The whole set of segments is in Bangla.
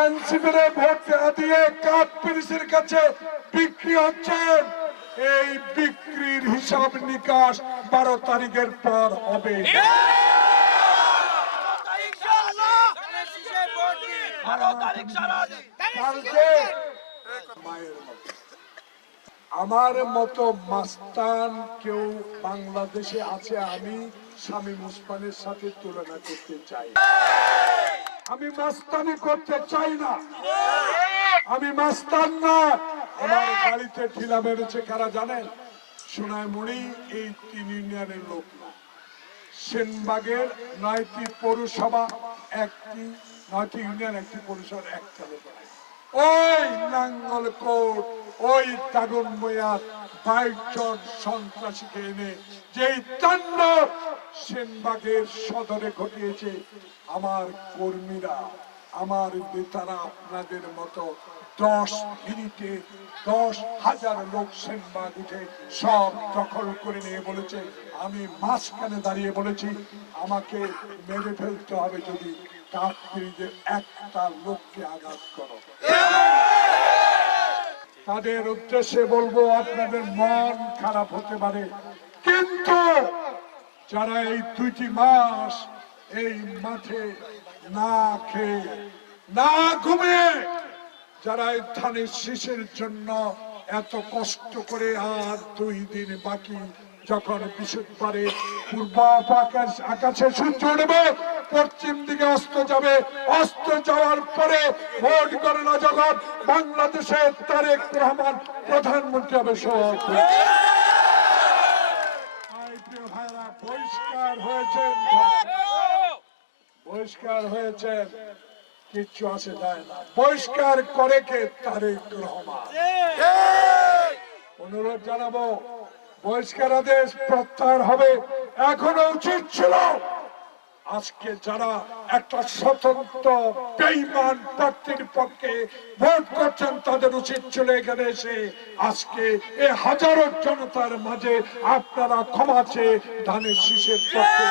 এনসিপির ভোট দিয়ে কাপ পিরিসের কাছে বিক্রি হচ্ছেন। এই বিক্রির হিসাব নিকাশ 12 তারিখের পর হবে। আমার মতো মাস্তান কেউ বাংলাদেশে আছে আমি শামীম ওসমানের সাথে তুলনা করতে চাই। আমি মাস্তানি করতে চাই না, আমি মাস্তান না। আমার গাড়িতে ঢিলা মেরেছে কারা জানেন? সোনাইমুড়ি এই 3 ইউনিয়নের লোক না, সেনবাগের 9টি পৌরসভা, 9টি ইউনিয়ন, 1টি পৌরসভার একটা লোক। ওই নাঙ্গলকোট, ওই দাগনভূঞা 22 জন সন্ত্রাসীকে এনে যেই তাণ্ডব সেনবাগের সদরে ঘটিয়েছে, আমার কর্মীরা, আমার নেতারা আপনাদের মতো 10 মিনিটে 10,000 লোক সেনবাগ উঠে সব দখল করে নিয়ে বলেছে, আমি মাঝখানে দাঁড়িয়ে বলেছি আমাকে মেরে ফেলতে হবে যদি কাকপিরিজের একটা লোককে আঘাত করো। তাদের উদ্দেশ্যে বলবো আপনাদের মন খারাপ হতে পারে, কিন্তু যারা এই 2টি মাস এই মাঠে না খেয়ে না ঘুমিয়ে যারা এই ধানের শীষের জন্য এত কষ্ট করে, আর 2 দিন বাকি, যখন বৃহস্পতিবারে পূর্ব আকাশে সূর্য উঠবে, পশ্চিম দিকে অস্ত যাবে, অস্ত যাওয়ার পরে ভোট গণনা যখন বাংলাদেশের তারেক রহমান প্রধানমন্ত্রী হবে, সব ভাইরা বহিষ্কার হয়েছেন, কিচ্ছু আসে যায় না। বহিষ্কার করে কে? তারেক রহমান। অনুরোধ জানাবো বহিষ্কার আদেশ প্রত্যাহার হবে। এখনো উচিত ছিল আজকে যারা একটা স্বতন্ত্র বেঈমান প্রার্থীর পক্ষে ভোট করছেন তাদের উচিত ছিল এখানে এসে আজকে এই হাজারো জনতার মাঝে আপনারা ক্ষমা চেয়ে ধানের শীষের পক্ষে।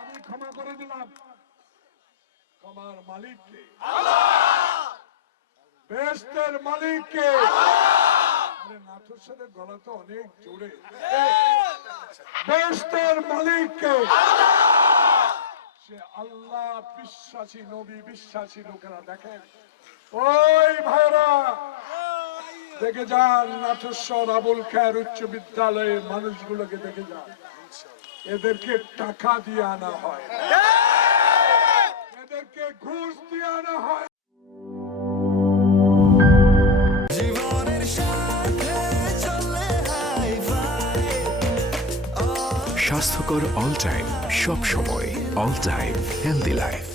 আমি ক্ষমা করে দিলাম। ক্ষমার মালিককে, বেহেশতের মালিককে। নাথুর গলা তো অনেক জোরে। বেহেশতের মালিককে, সে আল্লাহ বিশ্বাসী, নবী বিশ্বাসী লোকেরা। দেখেন ওই ভাইরা দেখে যান, নাথুর আবুল খায়ের উচ্চ বিদ্যালয়ের মানুষগুলোকে দেখে যান, এদেরকে টাকা দিয়ে আনা হয়, এদেরকে ঘুষ দিয়ে আনা হয়। স্বাস্থ্যকর অল টাইম, সব সময় অল টাইম হেলদি লাইফ।